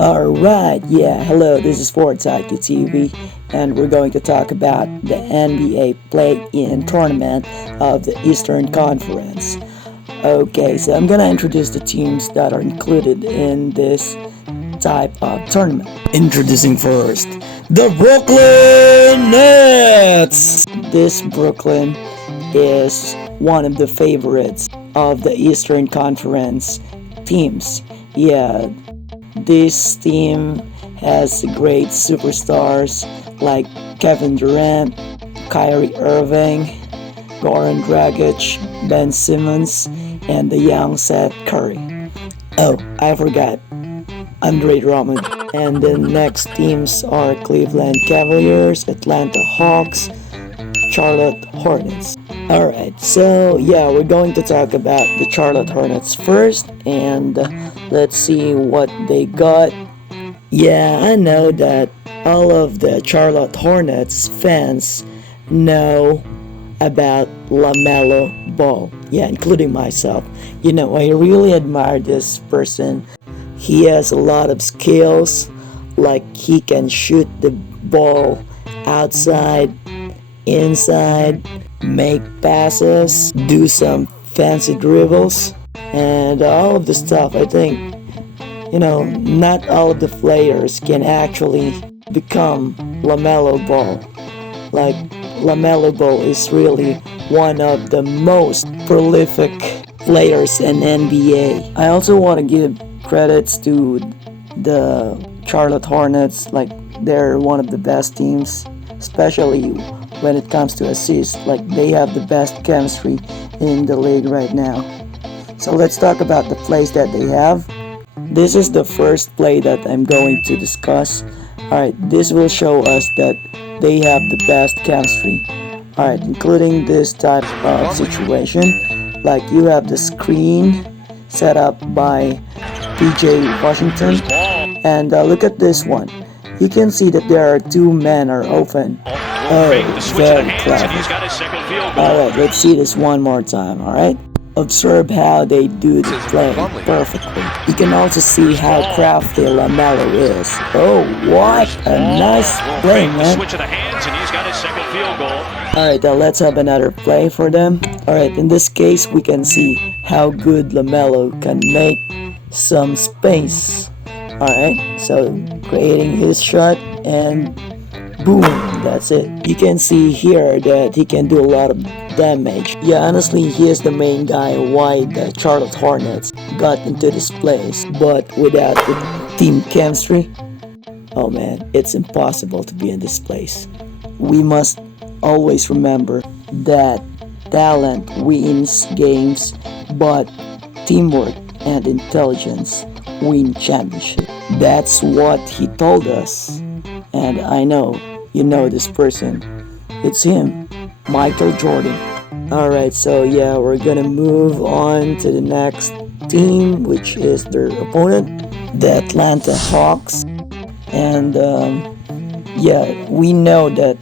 Alright, yeah, hello, this is Untitled TV, and we're going to talk about the NBA PlayIN tournament of the Eastern Conference. Okay, so I'm gonna introduce the teams that are included in this type of tournament. Introducing first, the Brooklyn Nets! This Brooklyn is one of the favorites of the Eastern Conference teams. Yeah, this team has great superstars like Kevin Durant, Kyrie Irving, Goran Dragic, Ben Simmons, and the young Seth Curry. Oh, I forgot, Andre Drummond. And the next teams are Cleveland Cavaliers, Atlanta Hawks, Charlotte Hornets. Alright, so yeah, we're going to talk about the Charlotte Hornets first, and let's see what they got. Yeah, I know that all of the Charlotte Hornets fans know about LaMelo Ball. Yeah, including myself. You know, I really admire this person. He has a lot of skills, like he can shoot the ball outside, inside, make passes, do some fancy dribbles, and all of the stuff. I think, not all of the players can actually become LaMelo Ball. Like, LaMelo Ball is really one of the most prolific players in NBA. I also want to give credits to the Charlotte Hornets. Like, they're one of the best teams, especially when it comes to assists. Like, they have the best chemistry in the league right now. So let's talk about the plays that they have. This is the first play that I'm going to discuss. Alright, this will show us that they have the best chemistry. Alright, including this type of situation. Like, you have the screen set up by PJ Washington. And look at this one. You can see that there are two men are open. Oh, very clever. Alright, let's see this one more time, alright? Observe how they do the play perfectly. You can also see how crafty LaMelo is. Oh, what a nice play, man. Alright, now let's have another play for them. Alright, in this case, we can see how good LaMelo can make some space. Alright, so creating his shot and boom, that's it. You can see here that he can do a lot of damage. Yeah, honestly, he is the main guy why the Charlotte Hornets got into this place. But without the team chemistry, oh man, it's impossible to be in this place. We must always remember that talent wins games, but teamwork and intelligence win championship. That's what he told us. And I know you know this person. It's him, Michael Jordan. Alright, so yeah, we're gonna move on to the next team, which is their opponent, the Atlanta Hawks. And yeah, we know that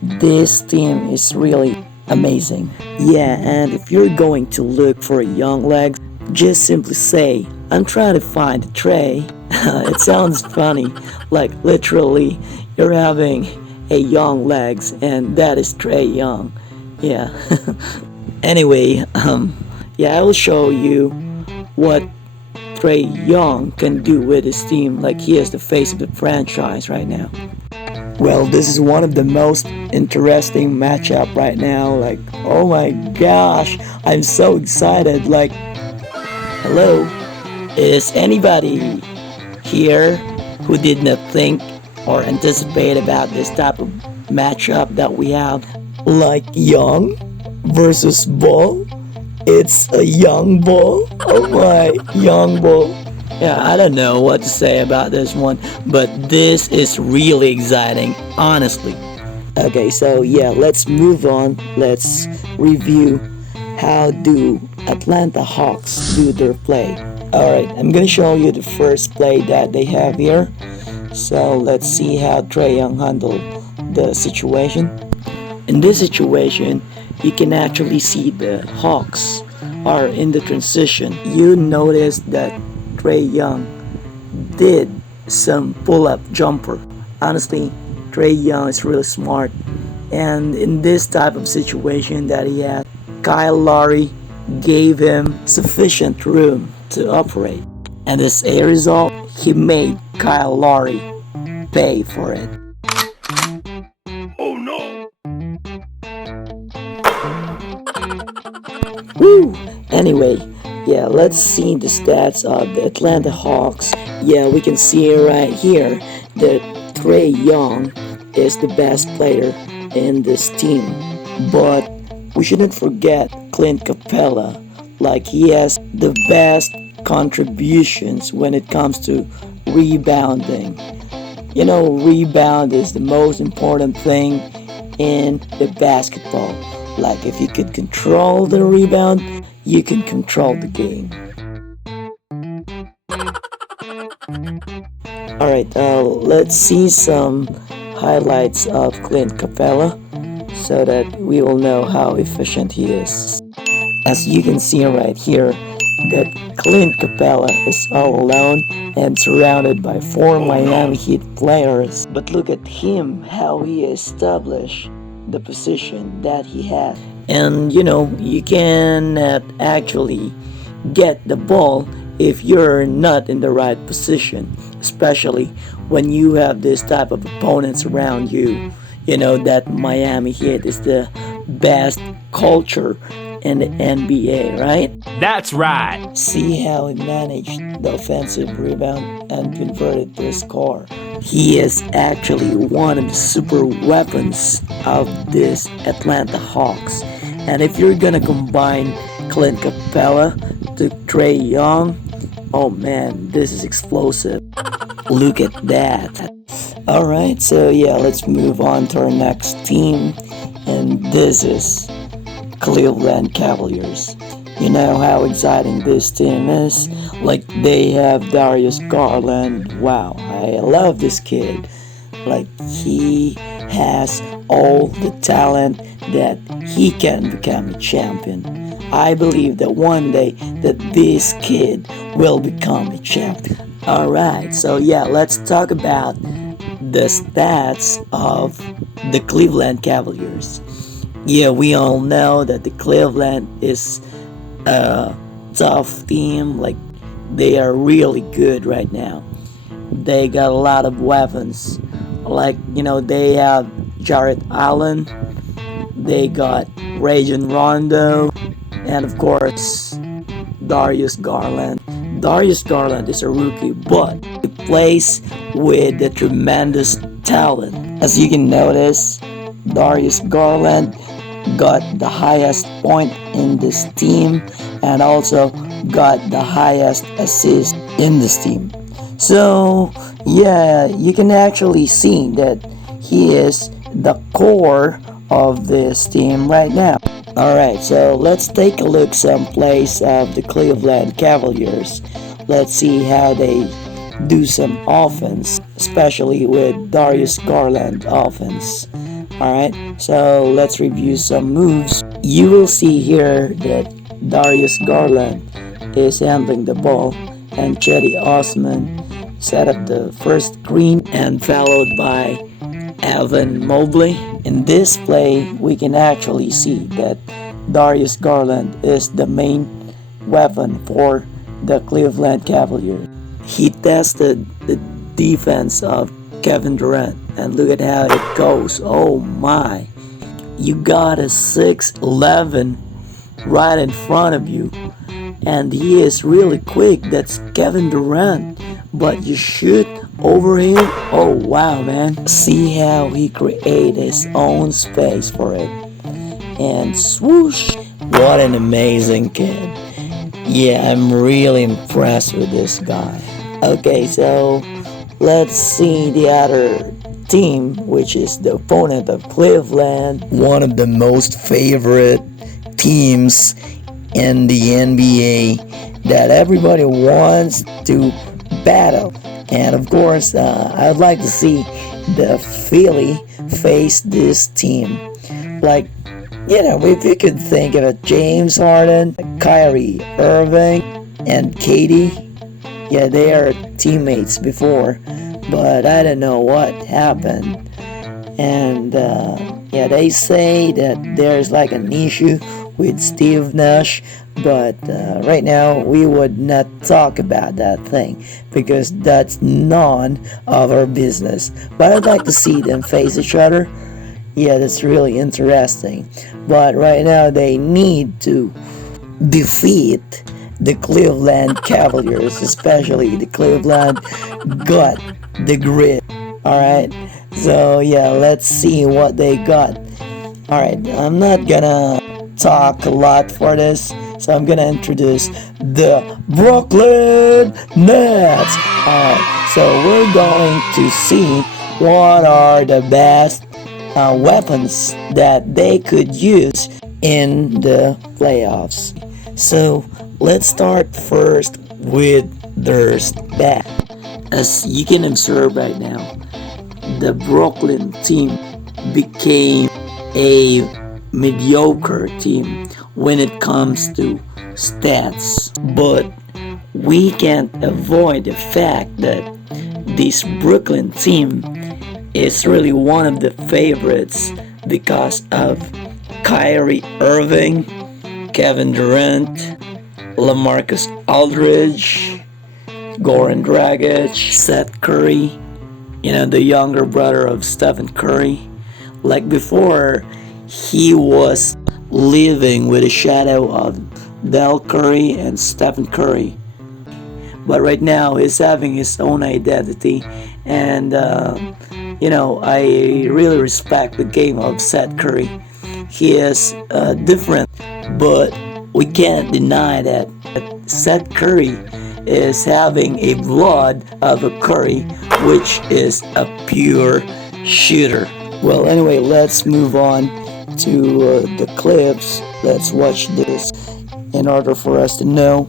this team is really amazing. Yeah, and if you're going to look for young legs, just simply say, I'm trying to find a Trey. It sounds funny, like literally you're having a young legs and that is Trey Young. Yeah. Anyway, yeah, I will show you what Trey Young can do with his team. Like, he is the face of the franchise right now. Well, this is one of the most interesting matchup right now. Like, oh my gosh, I'm so excited. Like, hello, is anybody here who did not think or anticipate about this type of matchup that we have? Like, Young versus Ball? It's a Young Ball? Oh my, Young Ball. Yeah, I don't know what to say about this one, but this is really exciting, honestly. Okay, so yeah, let's move on. Let's review how do Atlanta Hawks do their play. Alright, I'm gonna show you the first play that they have here. So let's see how Trae Young handled the situation. In this situation, you can actually see the Hawks are in the transition. You notice that Trae Young did some pull-up jumper. Honestly, Trae Young is really smart, and in this type of situation that he had, Kyle Lowry gave him sufficient room to operate. And as a result, he made Kyle Lowry pay for it. Oh no! Woo! Anyway, yeah, let's see the stats of the Atlanta Hawks. Yeah, we can see right here that Trae Young is the best player in this team. But we shouldn't forget Clint Capela. Like, he has the best contributions when it comes to rebounding. You know, rebound is the most important thing in the basketball. Like, if you could control the rebound, you can control the game. Alright, let's see some highlights of Clint Capela so that we will know how efficient he is. As you can see right here, that Clint Capela is all alone and surrounded by 4 Miami Heat players. But look at him, how he established the position that he had. And you know, you cannot actually get the ball if you're not in the right position, especially when you have this type of opponents around you. You know that Miami Heat is the best culture in the NBA, right? That's right. See how he managed the offensive rebound and converted to a score. He is actually one of the super weapons of this Atlanta Hawks. And if you're gonna combine Clint Capela to Trae Young, oh man, this is explosive. Look at that. Alright, so yeah, let's move on to our next team. And this is Cleveland Cavaliers. You know how exciting this team is? Like, they have Darius Garland. Wow, I love this kid. Like, he has all the talent that he can become a champion. I believe that one day that this kid will become a champion. Alright, so yeah, let's talk about the stats of the Cleveland Cavaliers. Yeah, we all know that the Cleveland is a tough team. Like, they are really good right now. They got a lot of weapons. Like, you know, they have Jarrett Allen, they got Rajon Rondo, and of course, Darius Garland. Darius Garland is a rookie, but he plays with a tremendous talent. As you can notice, Darius Garland got the highest point in this team and also got the highest assist in this team. So yeah, you can actually see that he is the core of this team right now. Alright, so let's take a look some plays of the Cleveland Cavaliers. Let's see how they do some offense, especially with Darius Garland offense. Alright, so let's review some moves. You will see here that Darius Garland is handling the ball and Cedi Osman set up the first screen and followed by Evan Mobley. In this play, we can actually see that Darius Garland is the main weapon for the Cleveland Cavaliers. He tested the defense of Kevin Durant, and look at how it goes. Oh my, you got a 6'11" right in front of you, and he is really quick. That's Kevin Durant, but you shoot over him. Oh wow, man, see how he created his own space for it, and swoosh, what an amazing kid. Yeah, I'm really impressed with this guy. Okay, so let's see the other team, which is the opponent of Cleveland, one of the most favorite teams in the NBA that everybody wants to battle. And of course, I'd like to see the Philly face this team. Like, you know, if you could think of it, James Harden, Kyrie Irving, and KD, Yeah, they are teammates before, but I don't know what happened. And yeah, they say that there's like an issue with Steve Nash, but right now we would not talk about that thing because that's none of our business. But I'd like to see them face each other. Yeah, that's really interesting. But right now they need to defeat the Cleveland Cavaliers, especially the Cleveland got the grit. Alright, so yeah, let's see what they got. Alright, I'm not gonna talk a lot for this, so I'm gonna introduce the Brooklyn Nets. Alright, so we're going to see what are the best weapons that they could use in the playoffs. So let's start first with their stat. As you can observe right now, the Brooklyn team became a mediocre team when it comes to stats. But we can't avoid the fact that this Brooklyn team is really one of the favorites because of Kyrie Irving, Kevin Durant, LaMarcus Aldridge, Goran Dragic, Seth Curry, the younger brother of Stephen Curry. Like before, he was living with a shadow of Del Curry and Stephen Curry. But right now, he's having his own identity, and I really respect the game of Seth Curry. He is different, but we can't deny that Seth Curry is having a blood of a Curry, which is a pure shooter. Well, anyway, let's move on to the clips. Let's watch this in order for us to know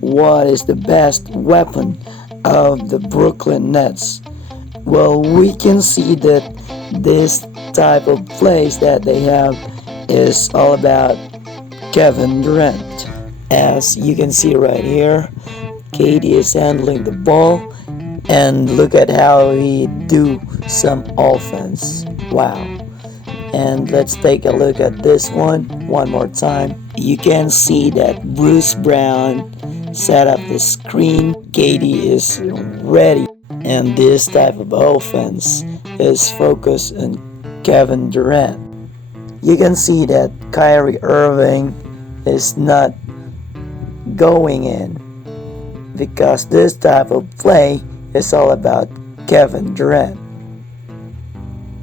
what is the best weapon of the Brooklyn Nets. Well, we can see that this type of plays that they have is all about Kevin Durant. As you can see right here, KD is handling the ball, and look at how he do some offense. Wow. And let's take a look at this one more time. You can see that Bruce Brown set up the screen. KD is ready, and this type of offense is focused on Kevin Durant. You can see that Kyrie Irving is not going in because this type of play is all about Kevin Durant.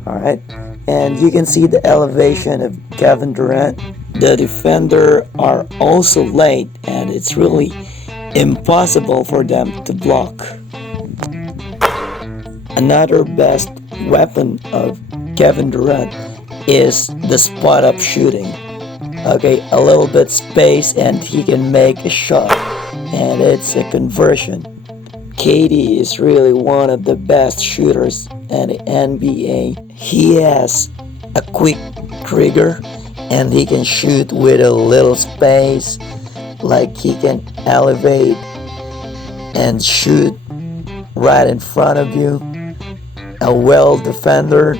Alright, and you can see the elevation of Kevin Durant. The defender are also late, and it's really impossible for them to block. Another best weapon of Kevin Durant is the spot up shooting. Okay, a little bit space and he can make a shot, and it's a conversion. KD is really one of the best shooters in the NBA. He has a quick trigger and he can shoot with a little space, like he can elevate and shoot right in front of you. A well defender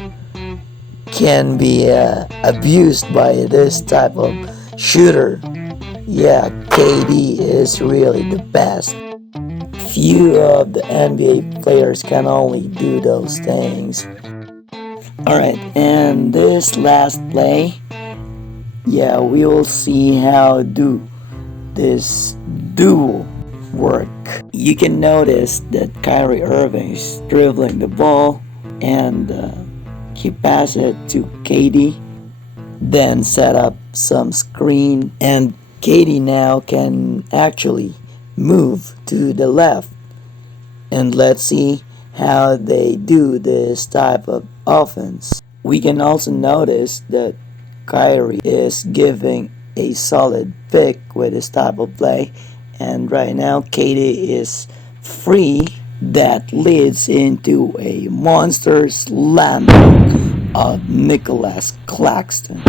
can be abused by this type of shooter. Yeah, KD is really the best. Few of the NBA players can only do those things. Alright, and this last play, yeah, we will see how this duo work. You can notice that Kyrie Irving is dribbling the ball, and he passed it to KD, then set up some screen, and KD now can actually move to the left. And let's see how they do this type of offense. We can also notice that Kyrie is giving a solid pick with this type of play, and right now KD is free. That leads into a monster slam of Nicholas Claxton.